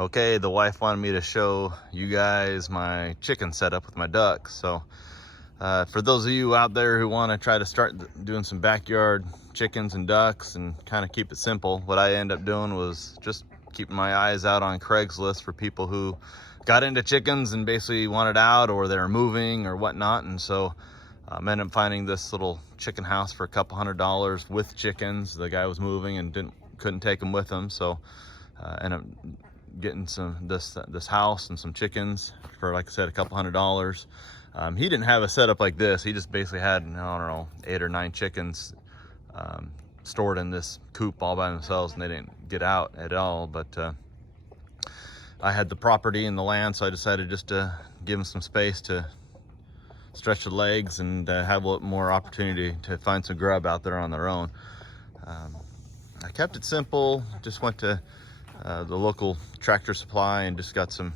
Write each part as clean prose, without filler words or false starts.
Okay, the wife wanted me to show you guys my chicken setup with my ducks. So for those of you out there who want to try to start doing some backyard chickens and ducks and kind of keep it simple, what I ended up doing was just keeping my eyes out on Craigslist for people who got into chickens and basically wanted out, or they're moving or whatnot. And so I ended up finding this little chicken house for a couple $100 with chickens. The guy was moving and couldn't take them with him, so ended up getting this house and some chickens for, like I said, a couple $100. He didn't have a setup like this. He just basically had, I don't know, 8 or 9 chickens stored in this coop all by themselves, and they didn't get out at all. But I had the property and the land, so I decided just to give them some space to stretch their legs and have a little more opportunity to find some grub out there on their own. I kept it simple. Just went to the local Tractor Supply and just got some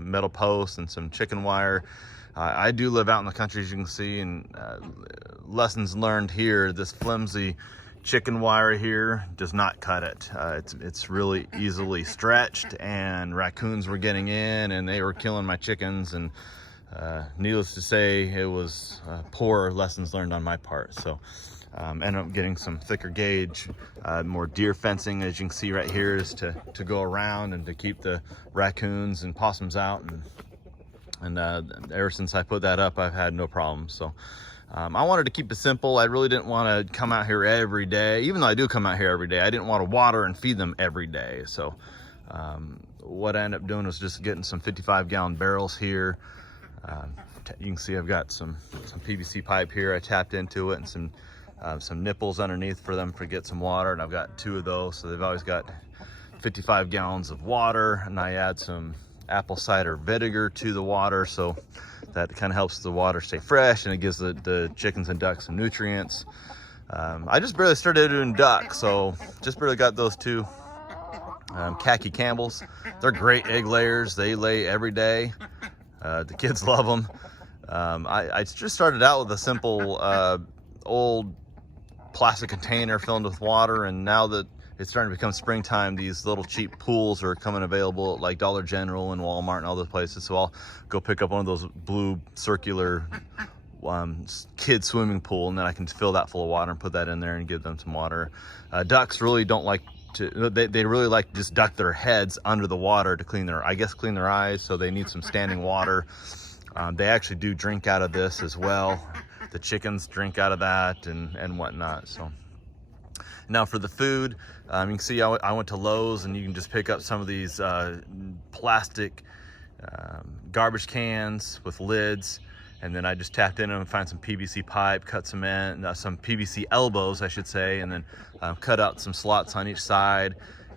metal posts and some chicken wire. I do live out in the country, as you can see, and lessons learned here: this flimsy chicken wire here does not cut it. It's really easily stretched, and raccoons were getting in and they were killing my chickens, and needless to say, it was poor lessons learned on my part. So ended up getting some thicker gauge, more deer fencing, as you can see right here, is to go around and to keep the raccoons and possums out. And ever since I put that up, I've had no problems. So I wanted to keep it simple. I really didn't want to come out here every day. Even though I do come out here every day, I didn't want to water and feed them every day. So what I ended up doing was just getting some 55-gallon barrels here. You can see I've got some PVC pipe here. I tapped into it, and some nipples underneath for them to get some water, and I've got 2 of those, so they've always got 55 gallons of water. And I add some apple cider vinegar to the water, so that kind of helps the water stay fresh, and it gives the chickens and ducks some nutrients. I just barely started doing ducks, so just barely got those 2 khaki Campbells. They're great egg layers. They lay every day. The kids love them. I just started out with a simple old plastic container filled with water, and now that it's starting to become springtime, these little cheap pools are coming available at like Dollar General and Walmart and all those places. So I'll go pick up one of those blue circular kid swimming pool, and then I can fill that full of water and put that in there and give them some water. Ducks really don't like to, they really like to just duck their heads under the water to clean their eyes, so they need some standing water. They actually do drink out of this as well. The chickens drink out of that and whatnot. So now for the food, you can see I went to Lowe's, and you can just pick up some of these plastic garbage cans with lids, and then I just tapped in them and find some PVC pipe, cut some some PVC elbows, I should say, and then cut out some slots on each side.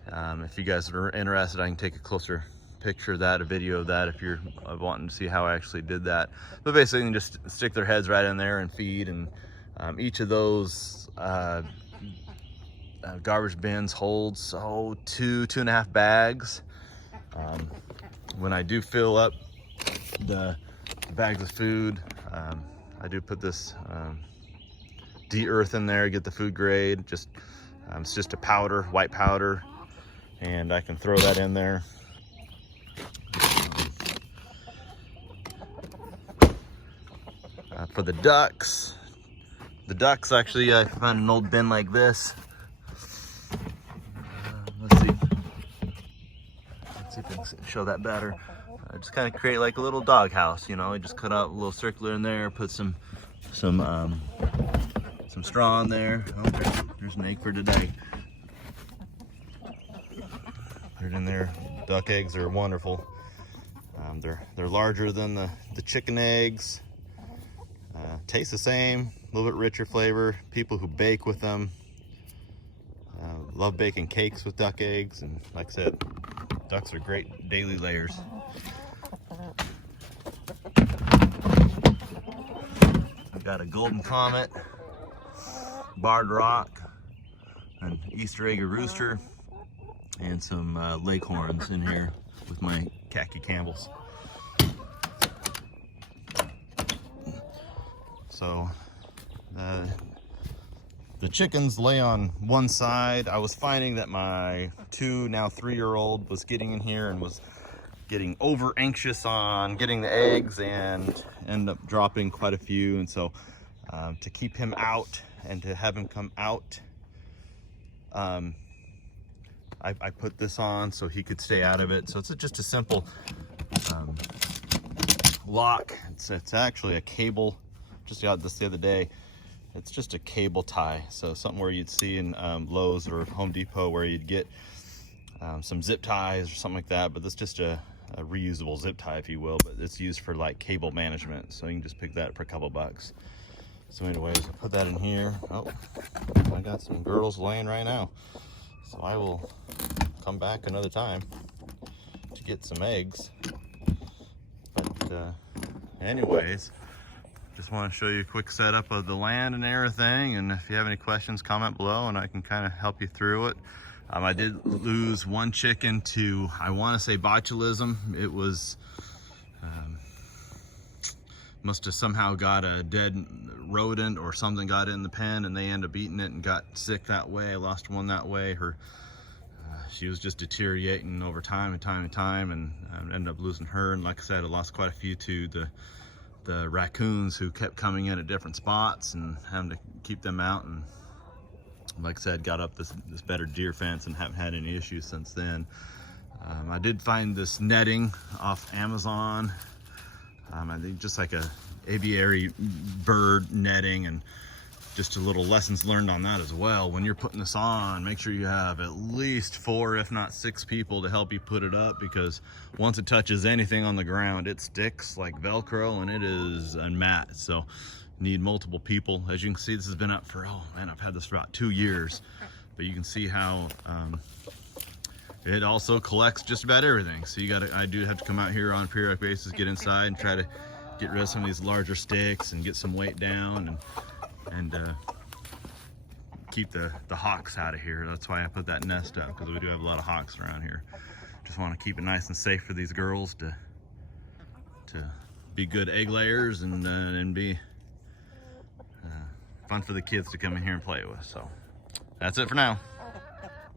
If you guys are interested, I can take a closer picture of that, a video of that, if you're wanting to see how I actually did that. But basically, you can just stick their heads right in there and feed. And each of those garbage bins holds 2.5 bags. When I do fill up the bags of food, I do put this de-earth in there, get the food grade. It's just a powder, white powder, and I can throw that in there. For the ducks actually, I found an old bin like this. Let's see if I can show that better. Just kind of create like a little dog house, you know. I just cut out a little circular in there, put some straw in there. Oh, there's an egg for today. Put it in there. Duck eggs are wonderful. They're larger than the chicken eggs. Taste the same, a little bit richer flavor. People who bake with them love baking cakes with duck eggs, and like I said, ducks are great daily layers. I've got a golden comet, barred rock, an Easter egg rooster, and some leghorns in here with my khaki Campbells. So the chickens lay on one side. I was finding that my 2, now 3-year-old was getting in here and was getting over anxious on getting the eggs and end up dropping quite a few. And so to keep him out and to have him come out, I put this on so he could stay out of it. So it's just a simple lock. It's actually a cable. Just got this the other day. It's just a cable tie. So something where you'd see in Lowe's or Home Depot where you'd get some zip ties or something like that. But that's just a reusable zip tie, if you will. But it's used for like cable management. So you can just pick that for a couple bucks. So anyways, I put that in here. Oh, I got some girls laying right now. So I will come back another time to get some eggs. But anyways, just want to show you a quick setup of the land and everything. And if you have any questions, comment below and I can kind of help you through it. I did lose one chicken to, I want to say, botulism. It was, must have somehow got a dead rodent or something got in the pen and they ended up eating it and got sick that way. I lost one that way. She was just deteriorating over time and ended up losing her. And like I said, I lost quite a few to the raccoons who kept coming in at different spots and having to keep them out. And like I said, got up this better deer fence and haven't had any issues since then. I did find this netting off Amazon. I think just like a aviary bird netting, and just a little lessons learned on that as well. When you're putting this on, make sure you have at least 4, if not 6 people to help you put it up, because once it touches anything on the ground, it sticks like Velcro and it is a mat. So need multiple people. As you can see, this has been up for, oh man, I've had this for about 2 years, but you can see how it also collects just about everything. So I do have to come out here on a periodic basis, get inside and try to get rid of some of these larger sticks and get some weight down and keep the hawks out of here. That's why I put that nest up, because we do have a lot of hawks around here. Just want to keep it nice and safe for these girls to be good egg layers and be fun for the kids to come in here and play with. So that's it for now.